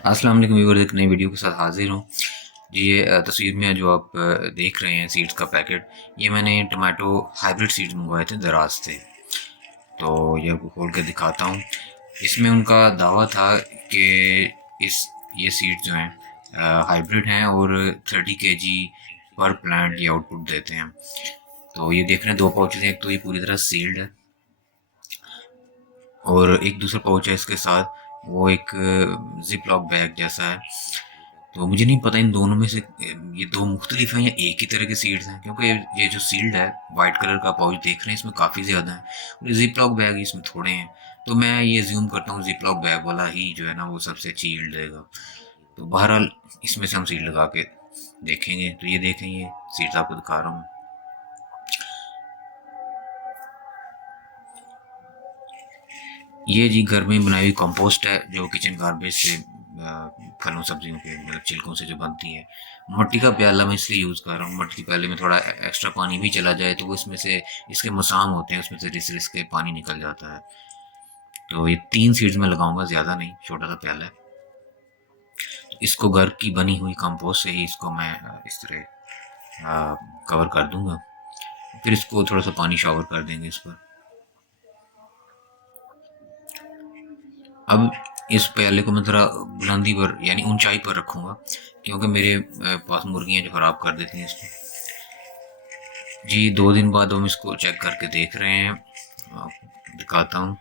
अस्सलाम वालेकुम व्यूअर्स, एक नई वीडियो के साथ हाजिर हूँ जी। ये तस्वीर में जो आप देख रहे हैं सीड्स का पैकेट, ये मैंने टमाटो हाइब्रिड सीड्स मंगवाए थे दराज से। तो ये आपको खोल के दिखाता हूँ। इसमें उनका दावा था कि इस ये सीड्स जो हैं हाइब्रिड हैं और 30 kg पर प्लांट ये आउटपुट देते हैं। तो ये देख रहे हैं, दो पाउचेज हैं। एक तो ये पूरी तरह सील्ड है और एक दूसरा पाउच है इसके साथ, वो एक जिप लॉक बैग जैसा है। तो मुझे नहीं पता इन दोनों में से ये दो मुख्तलिफ हैं या एक ही तरह के सीड्स हैं, क्योंकि ये जो सील्ड है वाइट कलर का पाउच देख रहे हैं, इसमें काफ़ी ज़्यादा है और जिप लॉक बैग इसमें थोड़े हैं। तो मैं ये ज्यूम करता हूँ जिप लॉक बैग वाला ही जो है ना वो सबसे अच्छी यील्ड देगा। तो बहरहाल इसमें से हम सीड लगा के देखेंगे। तो ये देखें, ये सीड्स आपको दिखा रहा हूँ। ये जी घर में बनाई हुई कंपोस्ट है जो किचन गार्बेज से फलों सब्जियों के मतलब छिलकों से जो बनती है। मट्टी का प्याला मैं इसलिए यूज़ कर रहा हूँ, मट्टी के प्याले में थोड़ा एक्स्ट्रा पानी भी चला जाए तो वो इसमें से इसके मसाम होते हैं, उसमें से रिस रिस के पानी निकल जाता है। तो ये 3 सीड्स में लगाऊंगा, ज़्यादा नहीं, छोटा सा प्याला है। तो इसको घर की बनी हुई कंपोस्ट से ही इसको मैं इस तरह कवर कर दूंगा। फिर इसको थोड़ा सा पानी शावर कर देंगे इस पर। अब इस प्याले को मैं ज़रा बुलंदी पर यानी ऊंचाई पर रखूँगा, क्योंकि मेरे पास मुर्गियाँ जो ख़राब कर देती हैं इसको। जी 2 दिन बाद हम इसको चेक करके देख रहे हैं, दिखाता हूँ।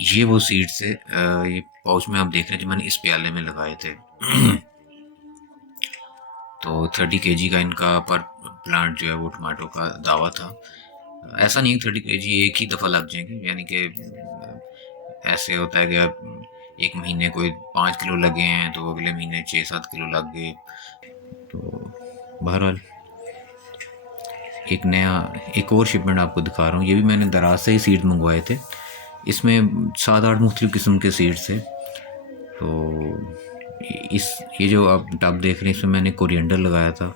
ये वो सीड्स है, ये पाउच में आप देख रहे हैं जो मैंने इस प्याले में लगाए थे। तो 30 kg का इनका पर प्लांट जो है वो टमाटो का दावा था। ऐसा नहीं है 30 kg एक ही दफ़ा लग जाएंगे, यानी कि ऐसे होता है कि अब एक महीने कोई 5 किलो लगे हैं तो अगले महीने 6-7 किलो लग गए। तो बहरहाल एक और शिपमेंट आपको दिखा रहा हूँ। ये भी मैंने दराज से ही सीड मंगवाए थे। इसमें 7-8 मुख्तलिफ किस्म के सीड्स थे। तो ये जो आप टब देख रहे हैं इसमें मैंने कोरिएंडर लगाया था।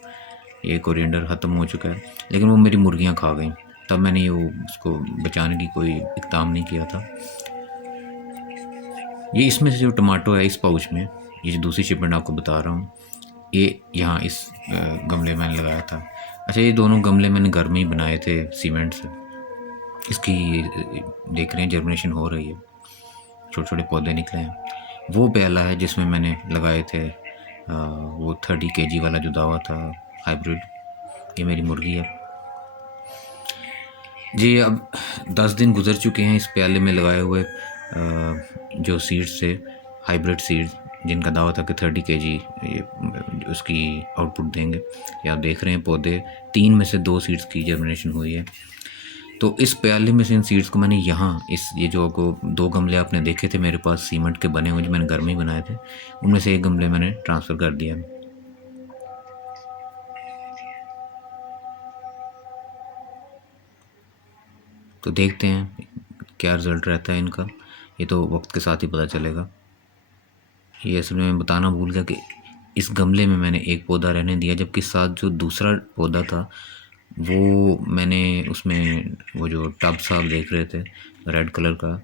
ये कोरिएंडर ख़त्म हो चुका है, लेकिन वो मेरी मुर्गियाँ खा गई। तब मैंने ये उसको बचाने की कोई इक़दाम नहीं किया था। ये इसमें से जो टमाटो है इस पाउच में, ये जो दूसरी शिपमेंट आपको बता रहा हूँ, ये यहाँ इस गमले में लगाया था। अच्छा, ये दोनों गमले मैंने घर में ही बनाए थे सीमेंट से। इसकी देख रहे हैं जर्मिनेशन हो रही है, छोटे छोटे पौधे निकले हैं। वो प्याला है जिसमें मैंने लगाए थे वो 30 kg वाला जो दावा था हाइब्रिड। ये मेरी मुर्गी है जी। अब 10 दिन गुजर चुके हैं इस प्याले में लगाए हुए जो सीड्स थे, हाइब्रिड सीड्स, जिनका दावा था कि 30 kg ये उसकी आउटपुट देंगे। ये आप देख रहे हैं पौधे, 3 में से 2 सीड्स की जर्मिनेशन हुई है। तो इस प्याले में से इन सीड्स को मैंने यहाँ ये जो आपको 2 गमले आपने देखे थे मेरे पास सीमेंट के बने हुए जो मैंने घर में ही बनाए थे, उनमें से एक गमले मैंने ट्रांसफ़र कर दिया। तो देखते हैं क्या रिज़ल्ट रहता है इनका, ये तो वक्त के साथ ही पता चलेगा। ये असल में मैं बताना भूल गया कि इस गमले में मैंने एक पौधा रहने दिया, जबकि साथ जो दूसरा पौधा था वो मैंने उसमें वो जो टब सा आप देख रहे थे रेड कलर का,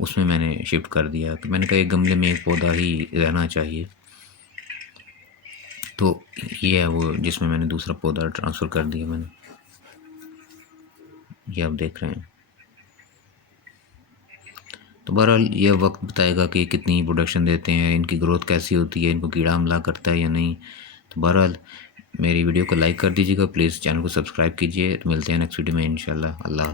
उसमें मैंने शिफ्ट कर दिया। कि मैंने कहा एक गमले में एक पौधा ही रहना चाहिए। तो ये है वो जिसमें मैंने दूसरा पौधा ट्रांसफ़र कर दिया मैंने। ये आप देख रहे हैं। तो बहरहाल ये वक्त बताएगा कि कितनी प्रोडक्शन देते हैं, इनकी ग्रोथ कैसी होती है, इनको कीड़ा हमला करता है या नहीं। तो बहरहाल मेरी वीडियो को लाइक कर दीजिएगा, प्लीज़ चैनल को सब्सक्राइब कीजिए। तो मिलते हैं नेक्स्ट वीडियो में इंशाल्लाह। अल्लाह हाफ़िज़।